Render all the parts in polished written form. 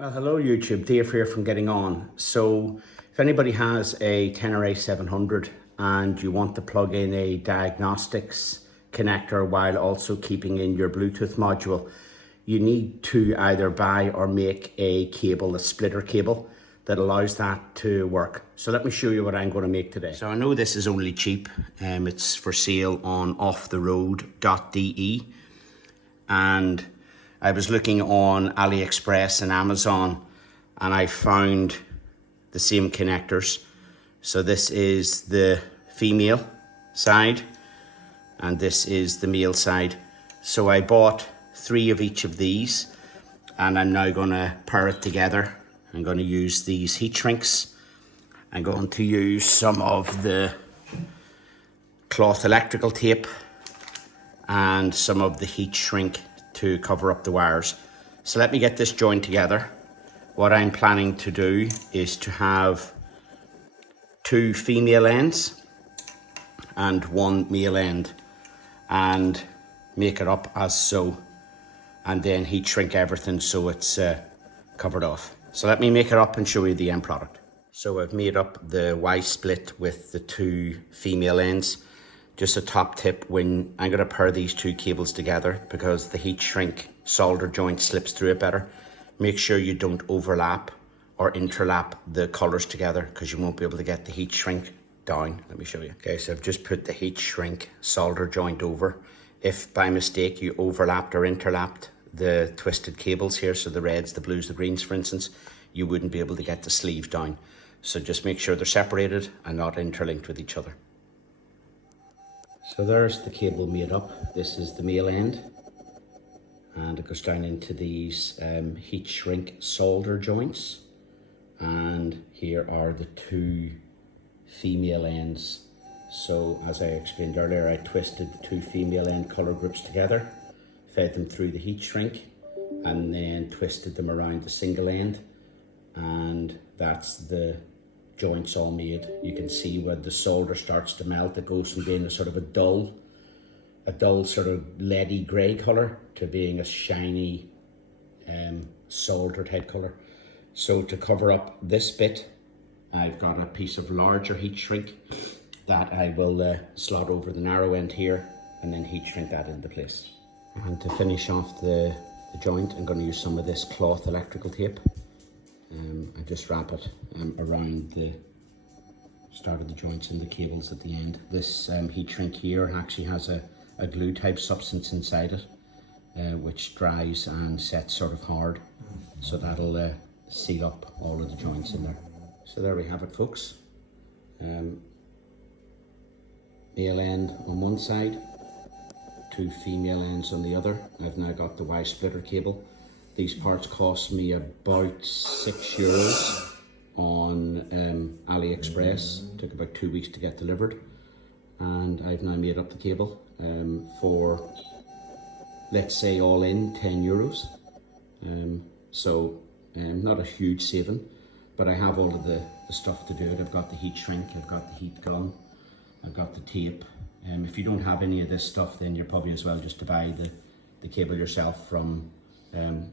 Well, hello YouTube, Dave here from Getting On. So if anybody has a Tenere 700 and you want to plug in a diagnostics connector while also keeping in your Bluetooth module, you need to either buy or make a cable, a splitter cable that allows that to work. So let me show you what I'm going to make today. So I know this is only cheap. It's for sale on offtheroad.de, and I was looking on AliExpress and Amazon and I found the same connectors. So this is the female side and this is the male side. So I bought 3 of each of these and I'm now going to pair it together. I'm going to use these heat shrinks. I'm going to use some of the cloth electrical tape and some of the heat shrink to cover up the wires. So let me get this joined together. What I'm planning to do is to have 2 female ends and 1 male end and make it up as so, and then heat shrink everything so it's covered off. So let me make it up and show you the end product. So I've made up the Y split with the 2 female ends. Just a top tip, when I'm going to pair these 2 cables together, because the heat shrink solder joint slips through it better, make sure you don't overlap or interlap the colours together because you won't be able to get the heat shrink down. Let me show you. Okay, so I've just put the heat shrink solder joint over. If by mistake you overlapped or interlapped the twisted cables here, so the reds, the blues, the greens for instance, you wouldn't be able to get the sleeve down. So just make sure they're separated and not interlinked with each other. So there's the cable made up. This is the male end and it goes down into these heat shrink solder joints, and here are the 2 female ends. So as I explained earlier, I twisted the 2 female end colour groups together, fed them through the heat shrink and then twisted them around the single end, and that's the joints all made. You can see when the solder starts to melt, it goes from being a sort of a dull sort of leady grey colour to being a shiny soldered head colour. So to cover up this bit, I've got a piece of larger heat shrink that I will slot over the narrow end here and then heat shrink that into place. And to finish off the joint, I'm going to use some of this cloth electrical tape. I just wrap it around the start of the joints and the cables at the end. This heat shrink here actually has a glue type substance inside it, which dries and sets sort of hard. So that'll seal up all of the joints in there. So there we have it, folks. Male end on one side, 2 female ends on the other. I've now got the Y splitter cable. These parts cost me about €6 on AliExpress. Took about 2 weeks to get delivered, and I've now made up the cable for, let's say all in, €10. So not a huge saving, but I have all of the stuff to do it. I've got the heat shrink, I've got the heat gun, I've got the tape. If you don't have any of this stuff, then you're probably as well just to buy the cable yourself from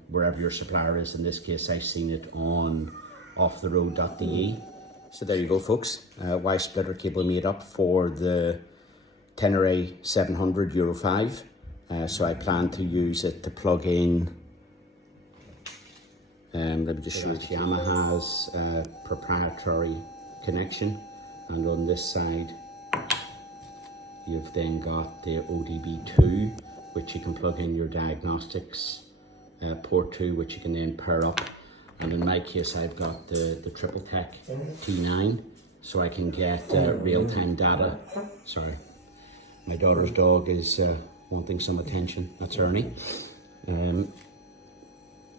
wherever your supplier is. In this case, I've seen it on offtheroad.de. So there you go, folks. Y splitter cable made up for the Tenere 700 Euro 5. So I plan to use it to plug in. Let me just show you. Yamaha's proprietary connection, and on this side you've then got the ODB2, which you can plug in your diagnostics port to, which you can then pair up. And in my case, I've got the Triple Tech T9, so I can get real-time data. Sorry, my daughter's dog is wanting some attention. That's Ernie.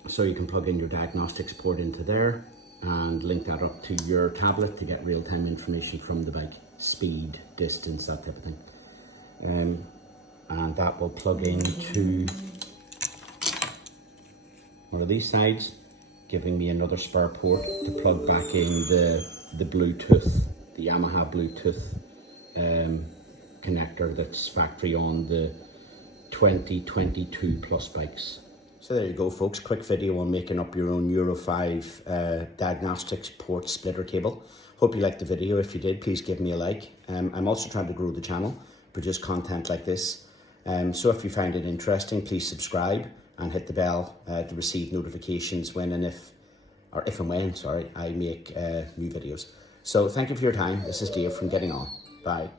So you can plug in your diagnostics port into there and link that up to your tablet to get real-time information from the bike, speed, distance, that type of thing. And that will plug into one of these sides, giving me another spare port to plug back in the Bluetooth, the Yamaha Bluetooth connector that's factory on the 2022 plus bikes. So there you go, folks. Quick video on making up your own EURO5 diagnostics port splitter cable. Hope you liked the video. If you did, please give me a like. I'm also trying to grow the channel, produce content like this. So if you find it interesting, please subscribe and hit the bell to receive notifications when and if and when, I make new videos. So thank you for your time. This is Dave from Getting On. Bye.